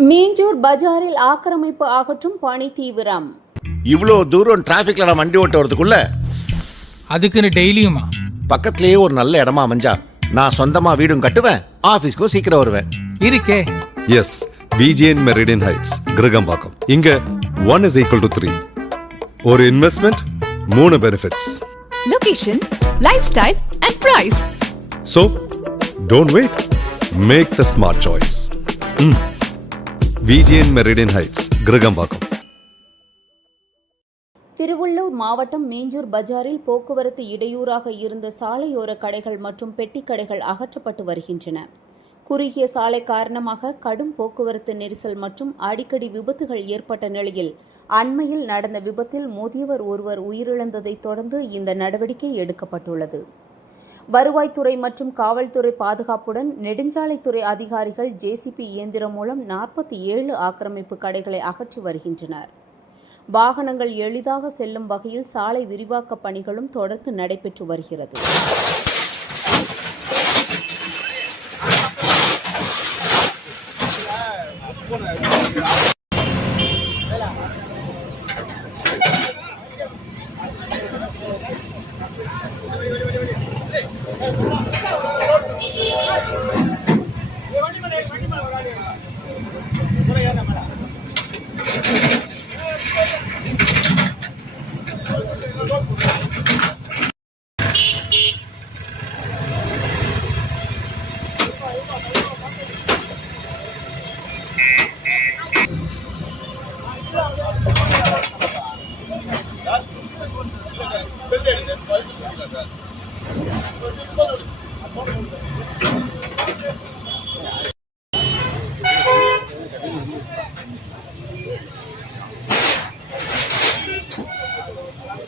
மீஞ்சூர் பஜாரில் ஆக்கிரமிப்பு அகற்றும் பணி தீவிரம். இவ்வளோ தூரம் டிராபிக்ல நான் வண்டி ஓட்ட வரதுக்குள்ள அதுக்குன்னு டெய்லியுமா? பக்கத்திலேயே ஒரு நல்ல இடமா அமைஞ்சா நான் சொந்தமா வீடும் கட்டுவேன், ஆபீஸ்க்கும் சீக்கிரம் வருவேன். இருக்கே. Yes, VGN Meridian Heights, Kiragambakkam. இங்க 1 is equal to 3. ஒரு investment, 3 benefits. Location, lifestyle and price. So, don't wait. Make the smart choice. VGN Meridian Heights, Kiragambakkam. Tiruvallur மாவட்டம் மீஞ்சூர் பஜாரில் போக்குவரத்து இடையூறாக இருந்த சாலையோர கடைகள் மற்றும் பெட்டி கடைகள் அகற்றப்பட்டு வருகின்றன. குறுகிய சாலை காரணமாக கடும் போக்குவரத்து நெரிசல் மற்றும் அடிக்கடி விபத்துகள் ஏற்பட்ட நிலையில் அண்மையில் நடந்த விபத்தில் முதியவர் ஒருவர் உயிரிழந்ததைத் தொடர்ந்து இந்த நடவடிக்கை எடுக்கப்பட்டுள்ளது. வருவாய்த்துறை மற்றும் காவல்துறை பாதுகாப்புடன் நெடுஞ்சாலைத்துறை அதிகாரிகள் ஜேசிபி இயந்திரம் மூலம் 47 ஆக்கிரமிப்பு கடைகளை அகற்றி வருகின்றனர். வாகனங்கள் எளிதாக செல்லும் வகையில் சாலை விரிவாக்க பணிகளும் தொடர்ந்து நடைபெற்று வருகிறது.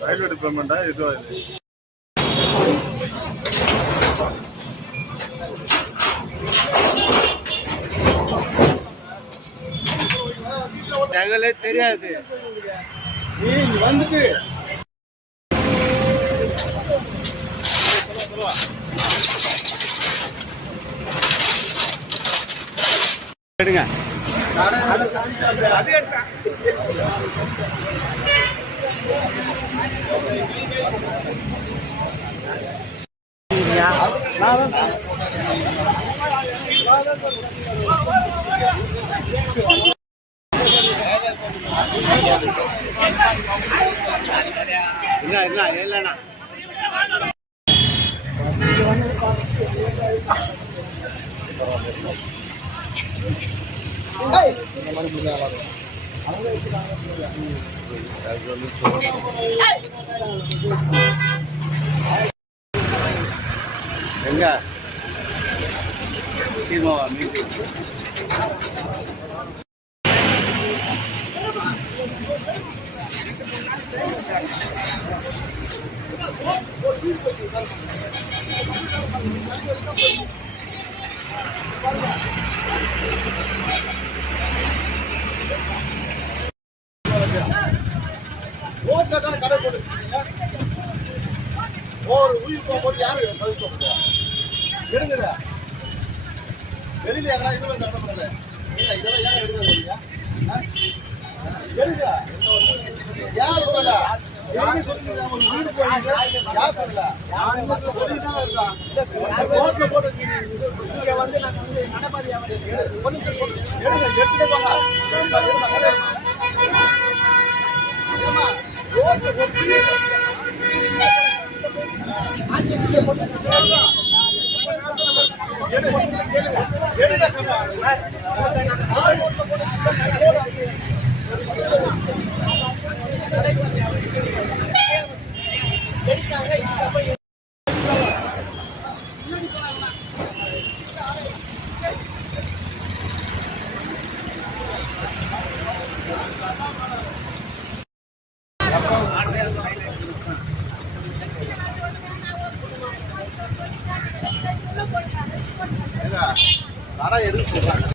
ரயில்வே டிபார்ட்மெண்டா இது தகவலே தெரியாது. நீ வந்துட்டு எடுங்க. இல்லண்ணா எங்க கடை போட்டு ஒரு உயிர் போகும்போது யாரு எடுங்க. வெளியில யாரா இது வந்து நடத்தல இதெல்லாம் ஏன் எடுக்க போறீங்க? எடுங்க. யார் சொல்லல? யாரு சொல்லுங்க? ஒரு வீடு போறீங்க. யார் சொல்லல? யாரு சொல்லிதான் இருக்கா? ரோட்ல போட்டு இங்க வந்து நான் வந்து மனபாதியா வந்து எடுங்க. எடுத்துட்டு போங்க. ரோட்ல போட்டு கடை எடுக்க சொல்றாங்க.